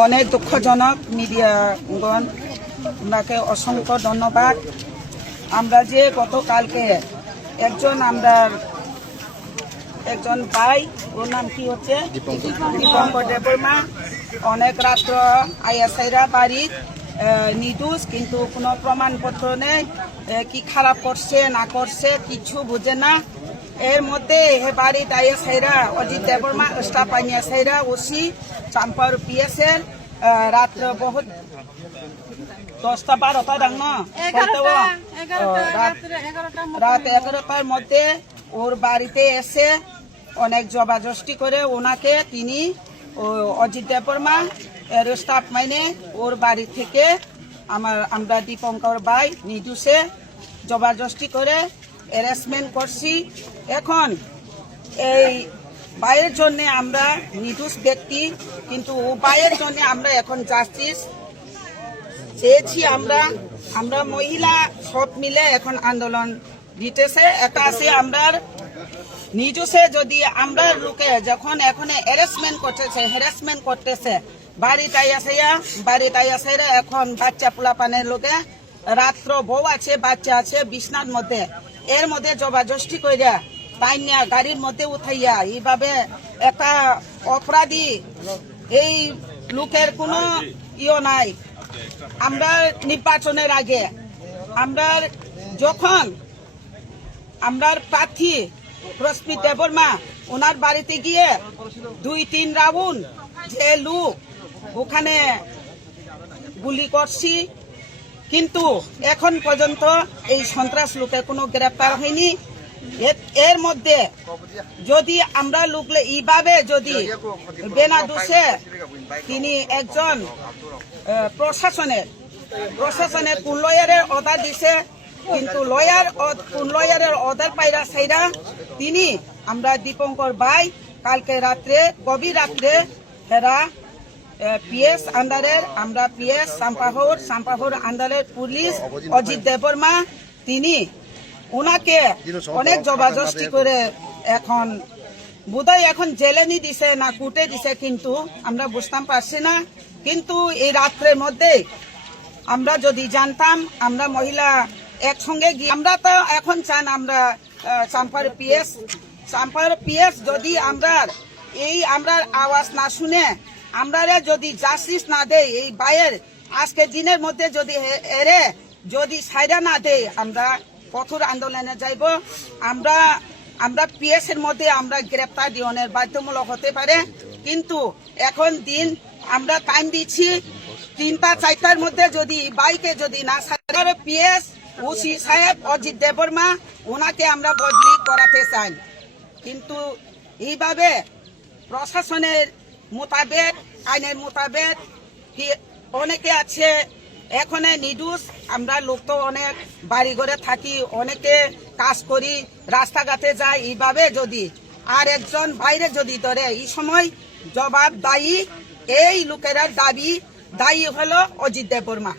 অনেক দুঃখজনক মিডিয়াগণ, আপনাকে অসংখ্য ধন্যবাদ। আমরা যে গতকালকে একজন ভাই, ওর নাম কি হচ্ছে দীপঙ্কর দেববর্মা, অনেক রাত্র আইএসআইরা বাড়ি নির্দোষ, কিন্তু কোনো প্রমাণপত্র নেই, কি খারাপ করছে না করছে কিছু বুঝে না। এর মধ্যে বাড়িত আইএসআইরা অজিত দেববর্মা স্টাফ আইএসআইরা ওসি চাম্পার পিএসএর রাত্র বহুত 10টা-12টা ডাং না রাত 11টার মধ্যে ওর বাড়িতে এসে অনেক জবাজস্তি করে ওনাকে তিনি অজিত দেববর্মা এর স্টাফ মাইনে ওর বাড়ি থেকে আমরা দীপঙ্কর ভাই নির্দোষে জবাজস্তি করে হ্যারাসমেন্ট করছি। এখন এই ভাইয়ের জন্য আমরা নির্দোষ ব্যক্তি, কিন্তু ভাইয়ের জন্য আমরা এখন জাস্টিস চেয়েছি। আমরা মহিলা সব মিলে এখন আন্দোলন দিতেছে। একটা আছে আমরা নিজে যদি আমরা লোকে যখন এখন হ্যারাসমেন্ট করতেছে বাড়িতে আইয়াছেরা এখন বাচ্চা পোলাপানের লোকে রাত্র বউ আছে বাচ্চা আছে বিছনার মধ্যে, এর মধ্যে জবাজস্তি কইরা তাই না গাড়ির মধ্যে উঠাইয়া এইভাবে একটা অপরাধী, এই লোকের কোনো নাই। আমরা নির্বাচনের আগে যখন আমরা প্রার্থী প্রস্মিত দেববর্মা ওনার বাড়িতে গিয়ে 2-3 রাউন্ড যে লোক ওখানে গুলি করছি, কিন্তু এখন পর্যন্ত এই সন্ত্রাস লোকের কোনো গ্রেপ্তার হয়নি। এর মধ্যে যদি আমরা লোকলে এইভাবে যদি বেনা দোষে তিনি একজন প্রশাসনের কোন লয়ারের অর্ডার দিছে, কিন্তু লয়ারের অর্ডার পাইরা সাইরা তিনি আমরা দীপঙ্কর ভাই কালকে রাত্রে গভীর রাত্রে হেরা পিএস আন্ডারের আমরা পিএস সাম্পাহর আন্ডারের পুলিশ অজিত দেববর্মা তিনি ওনাকে অনেক জবাজস্তি করে এখন বোধহয় এখন জেলে নি দিছে না কোর্টে দিছে, কিন্তু আমরা বুঝতাম পারছি না। কিন্তু এই রাত্রের মধ্যে আমরা যদি জানতাম আমরা মহিলা একসঙ্গে গিয়ে আমরা তো এখন চান আমরা চাম্পার পিএস যদি আমরা আওয়াজ না শুনে আমরা যদি জাস্টিস না দেয় এই ভাইয়ের আজকের দিনের মধ্যে যদি সাইডা না দেয় আমরা কঠোর আন্দোলনে যাইব। আমরা পিএস এর মধ্যে আমরা গ্রেপ্তার দিওনের বাধ্যমূলক হতে পারে, কিন্তু এখন দিন আমরা টাইম দিচ্ছি 3টা-4টার মধ্যে যদি বাইকে যদি না সাইডার পিএস ওসি সাহেব অজিত দেববর্মা ওনাকে আমরা বদলি করাতে চাই, কিন্তু এইভাবে প্রশাসনের মোতাবেক আইনের মোতাবেক অনেকে আছে এখন নির্দোষ। আমরা লোক তো অনেক বাড়ি ঘরে থাকি, অনেকে কাজ করি, রাস্তাঘাটে যাই, এইভাবে যদি আর একজন বাইরে যদি ধরে এই সময় জবাব দায়ী এই লোকেরা দায়ী হলো অজিত দেববর্মা।